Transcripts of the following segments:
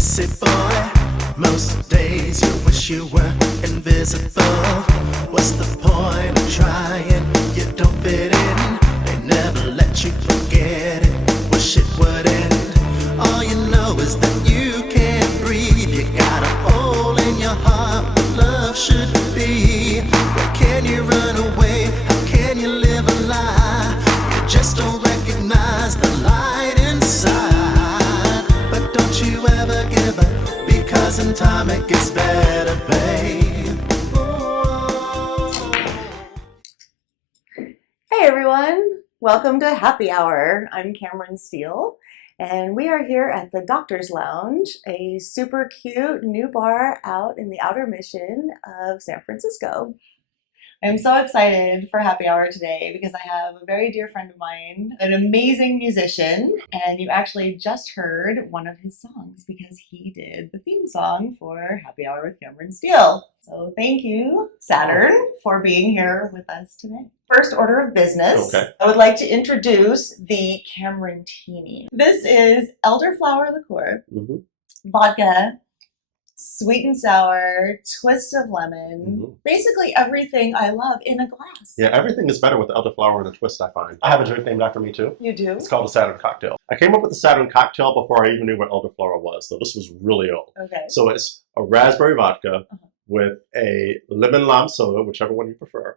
messy boy. Most days you wish you were invisible. What's the point of trying? You don't fit in. They never let you forget it. Wish it would end. All you know is that you can't breathe. You got a hole in your heart where love should be. Where can you run away? How can you live a lie? You just don't recognize the light inside. But don't you ever give up, because in time it gets better, babe. Hey everyone, welcome to Happy Hour. I'm Cameron Stiehl, and we are here at the Doctor's Lounge, a super cute new bar out in the outer mission of San Francisco. I'm so excited for Happy Hour today because I have a very dear friend of mine, an amazing musician, and you actually just heard one of his songs because he did the theme song for Happy Hour with Cameron Stiehl. So thank you, Saturn, for being here with us today. First order of business, Okay. I would like to introduce the Camerantini. This is elderflower liqueur, vodka, sweet and sour, twist of lemon, basically everything I love in a glass. Yeah, everything is better with the elderflower and a twist, I find. I have a drink named after me too. You do? It's called a Saturn cocktail. I came up with the Saturn cocktail before I even knew what elderflower was, so this was really old. Okay. So it's a raspberry vodka with a lemon lime soda, whichever one you prefer,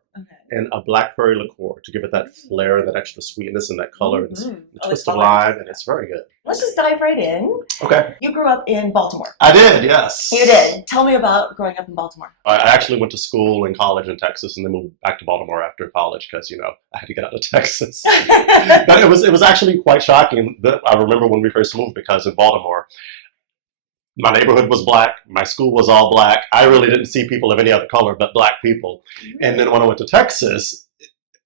and a blackberry liqueur to give it that flair, that extra sweetness, and that color. And a twist of lime, and it's very good. Let's just dive right in. Okay. You grew up in Baltimore. I did, yes. You did. Tell me about growing up in Baltimore. I actually went to school and college in Texas, and then moved back to Baltimore after college because, you know, I had to get out of Texas. But it was actually quite shocking. I remember when we first moved, because in Baltimore, my neighborhood was black, my school was all black. I really didn't see people of any other color but black people. And then when I went to Texas,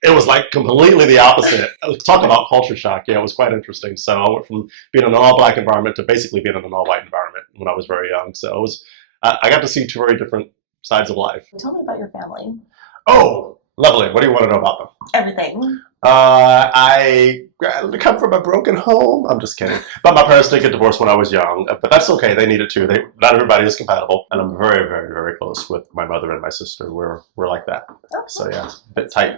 it was like completely the opposite. Talk about culture shock. Yeah, it was quite interesting. So I went from being in an all-black environment to basically being in an all-white environment when I was very young. So it was, I got to see two very different sides of life. Tell me about your family. Oh, lovely. What do you want to know about them? Everything. I come from a broken home. I'm just kidding. But my parents did get divorced when I was young. But that's okay. They needed to. Not everybody is compatible. And I'm very, very, very close with my mother and my sister. We're like that. Okay. So yeah,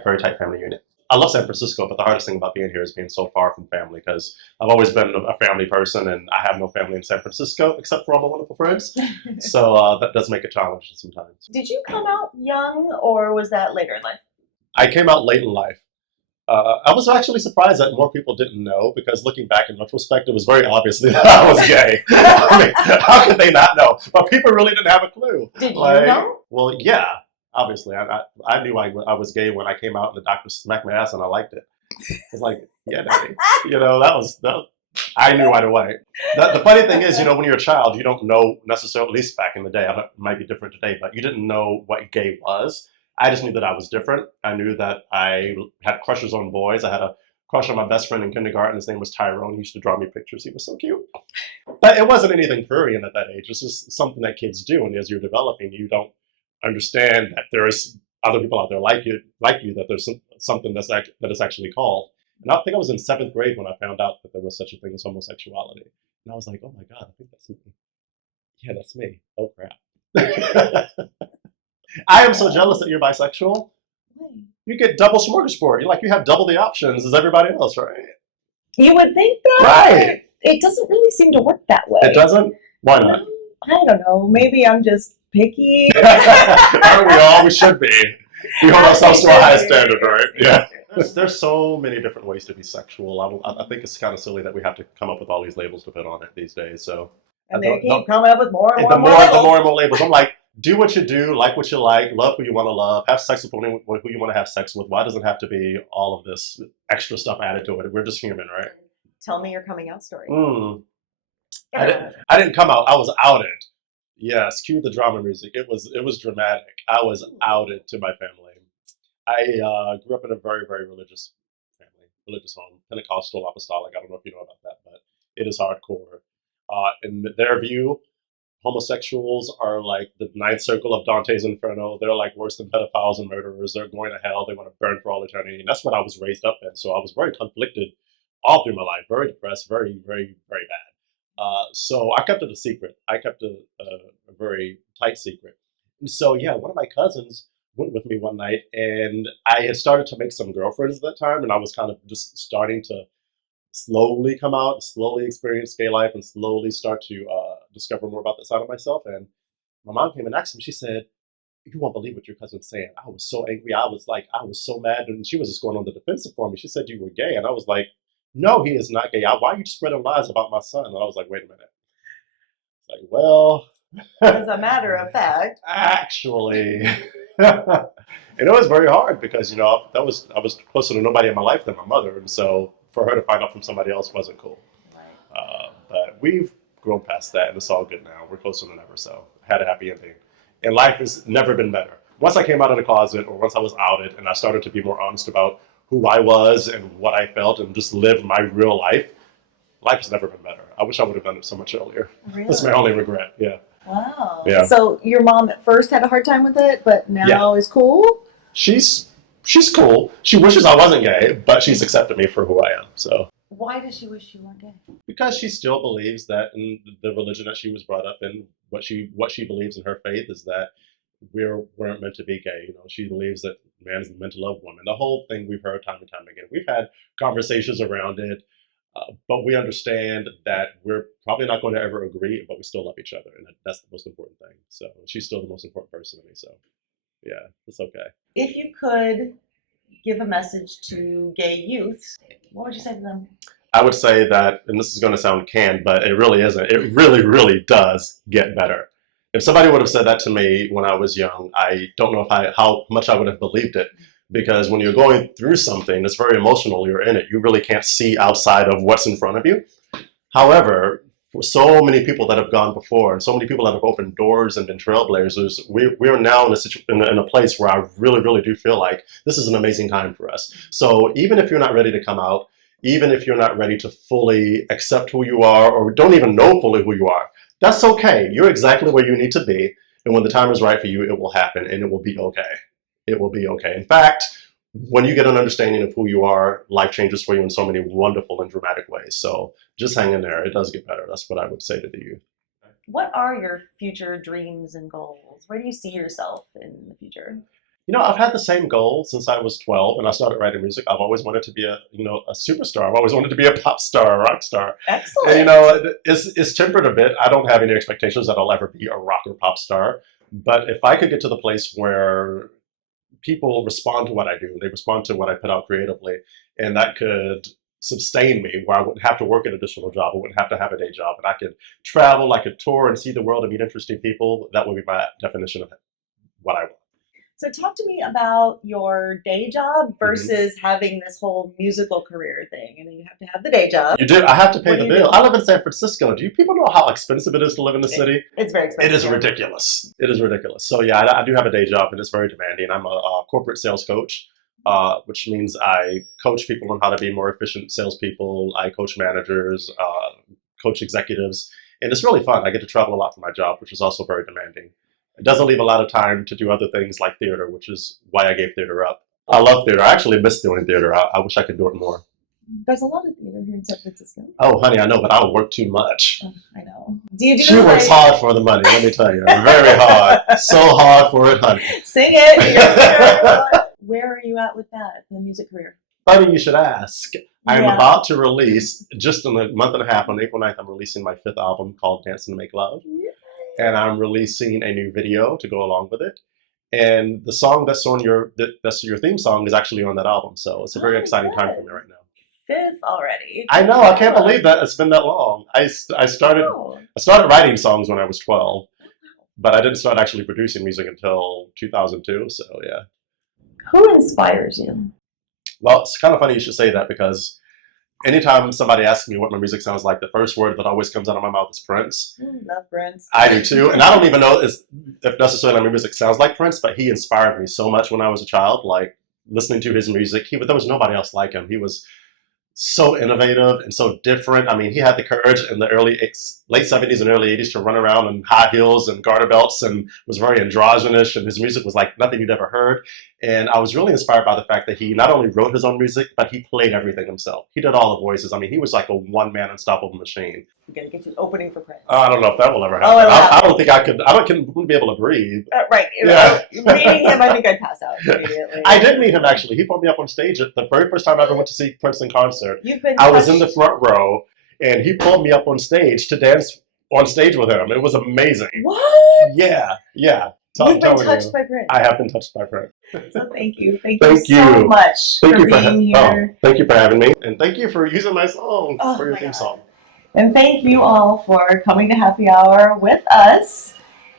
very tight family unit. I love San Francisco, but the hardest thing about being here is being so far from family, because I've always been a family person, and I have no family in San Francisco except for all my wonderful friends. So that does make it challenging sometimes. Did you come out young, or was that later in life? I came out late in life. I was actually surprised that more people didn't know, because looking back in retrospect, it was very obvious that I was gay. I mean, how could they not know? But people really didn't have a clue. Did you know? Well, yeah, obviously. I knew I was gay when I came out and the doctor smacked my ass and I liked it. It's like, yeah, daddy. You know, I knew right away. The funny thing is, you know, when you're a child, you don't know necessarily, at least back in the day, it might be different today, but you didn't know what gay was. I just knew that I was different. I knew that I had crushes on boys. I had a crush on my best friend in kindergarten. His name was Tyrone. He used to draw me pictures. He was so cute. But it wasn't anything prurient at that age. It's just something that kids do. And as you're developing, you don't understand that there is other people out there like you, that there's something that is actually called. And I think I was in 7th grade when I found out that there was such a thing as homosexuality. And I was like, oh my God, I think that's me. Yeah, that's me. Oh crap. I am so jealous that you're bisexual. You get double smorgasbord. You have double the options as everybody else, right? You would think that. Right. It doesn't really seem to work that way. It doesn't? Why not? I don't know. Maybe I'm just picky. Aren't we all? We should be. We hold ourselves to a high standard, right? Yeah. There's so many different ways to be sexual. I think it's kind of silly that we have to come up with all these labels to put on it these days. So. And they keep coming up with more and more labels. The more and more labels. I'm like, do what you do, like what you like, love who you want to love, have sex with who you want to have sex with. Why does it have to be all of this extra stuff added to it? We're just human, right? Tell me your coming out story. I didn't come out. I was outed. Yes, cue the drama music. It was dramatic. I was outed to my family. I grew up in a very, very religious family, religious home, Pentecostal, apostolic. I don't know if you know about that, but it is hardcore. In their view, homosexuals are like the ninth circle of Dante's Inferno. They're like worse than pedophiles and murderers. They're going to hell. They want to burn for all eternity. And that's what I was raised up in. So I was very conflicted all through my life, very depressed, very, very, very bad. So I kept it a secret. I kept it a very tight secret. And so yeah, one of my cousins went with me one night, and I had started to make some girlfriends at that time, and I was kind of just starting to slowly come out, slowly experience gay life, and slowly start to discover more about that side of myself. And my mom came and asked me. She said, "You won't believe what your cousin's saying." I was so angry. I was so mad, and she was just going on the defensive for me. She said you were gay, and I was like, "No, he is not gay. Why are you spreading lies about my son?" And I was like, "Wait a minute." It's like, well, As a matter of fact. actually, and it was very hard because I was closer to nobody in my life than my mother, and so for her to find out from somebody else wasn't cool. But we've grown past that, and it's all good now. We're closer than ever, so had a happy ending. And life has never been better. Once I came out of the closet, or once I was outed, and I started to be more honest about who I was and what I felt, and just live my real life, life has never been better. I wish I would have done it so much earlier. Really? That's my only regret. Yeah. Wow. Yeah. So your mom at first had a hard time with it, but now is cool? She's cool. She wishes I wasn't gay, but she's accepted me for who I am. So. Why does she wish you weren't gay? Because she still believes that in the religion that she was brought up in, what she believes in her faith is that weren't meant to be gay. She believes that man is meant to love woman. The whole thing we've heard time and time again. We've had conversations around it, but we understand that we're probably not going to ever agree, but we still love each other, and that's the most important thing. So she's still the most important person to me. So yeah, it's okay. If you could give a message to gay youth, what would you say to them? I would say that, and this is going to sound canned, but it really isn't. It really, really does get better. If somebody would have said that to me when I was young, I don't know how much I would have believed it. Because when you're going through something that's very emotional, you're in it. You really can't see outside of what's in front of you. However, for so many people that have gone before, and so many people that have opened doors and been trailblazers, we are now in a place where I really, really do feel like this is an amazing time for us. So even if you're not ready to come out, even if you're not ready to fully accept who you are, or don't even know fully who you are, that's okay. You're exactly where you need to be. And when the time is right for you, it will happen, and it will be okay. It will be okay. In fact, when you get an understanding of who you are, life changes for you in so many wonderful and dramatic ways. So just hang in there. It does get better. That's what I would say to the youth. What are your future dreams and goals? Where do you see yourself in the future? I've had the same goal since I was 12 and I started writing music. I've always wanted to be a superstar. I've always wanted to be a pop star, a rock star. Excellent. And it's tempered a bit. I don't have any expectations that I'll ever be a rock or pop star. But if I could get to the place where people respond to what I do, they respond to what I put out creatively, and that could sustain me, where I wouldn't have to work an additional job, I wouldn't have to have a day job, and I could travel, I could tour and see the world and meet interesting people, that would be my definition of what I want. So talk to me about your day job versus having this whole musical career thing. You have to have the day job. You do. I have to pay the bill. do? I live in San Francisco. Do you people know how expensive it is to live in the city? It's very expensive. It is ridiculous. It is ridiculous. So yeah, I do have a day job, and it's very demanding. I'm a corporate sales coach, which means I coach people on how to be more efficient salespeople. I coach managers, coach executives, and it's really fun. I get to travel a lot for my job, which is also very demanding. It doesn't leave a lot of time to do other things like theater, which is why I gave theater up. I love theater. I actually miss doing theater. I wish I could do it more. There's a lot of theater here in San Francisco. Oh, honey, I know, but I would work too much. Oh, I know. Do you do She works hard for the money, let me tell you. Very hard. So hard for it, honey. Sing it. Where are you at with that, the music career? Funny you should ask. I'm Yeah. about to release, just in a month and a half, on April 9th, I'm releasing my 5th album called Dancing to Make Love. Yeah. And I'm releasing a new video to go along with it. And the song that's your theme song is actually on that album. So it's a very exciting time for me right now. 5th already. I know, I can't believe that it's been that long. I started writing songs when I was 12, but I didn't start actually producing music until 2002. So yeah. Who inspires you? Well, it's kind of funny you should say that, because anytime somebody asks me what my music sounds like, the first word that always comes out of my mouth is Prince. Love Prince. I do too. And I don't even know if necessarily my music sounds like Prince, but he inspired me so much when I was a child. Like listening to his music, there was nobody else like him. He was so innovative and so different. I mean, he had the courage in the late 70s and early 80s to run around in high heels and garter belts and was very androgynous, and his music was like nothing you'd ever heard. And I was really inspired by the fact that he not only wrote his own music, but he played everything himself. He did all the voices. I mean, he was like a one-man unstoppable machine. I'm gonna get you an opening for Prince. I don't know if that will ever happen. Oh, I don't think I could. Wouldn't be able to breathe. Right. Yeah. Meeting him, I think I'd pass out immediately. I did meet him actually. He put me up on stage at the very first time I ever went to see Prince in concert. You've been I was in touched. the front row, and he pulled me up on stage to dance on stage with him. It was amazing. What? Yeah. You've been touched by Prince. I have been touched by Prince. So thank you. Thank Thank you so you. much Thank for you for being here. thank you for having me, and thank you for using my song Oh, for your my theme God. song. And thank you all for coming to Happy Hour with us.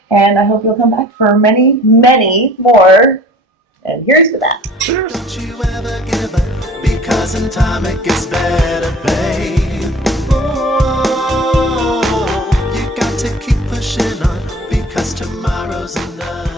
And I hope you'll come back for many, many more. And here's to that. Cheers. Don't you ever give up, because in time it gets better, babe. Oh, you got to keep pushing on, because tomorrow's another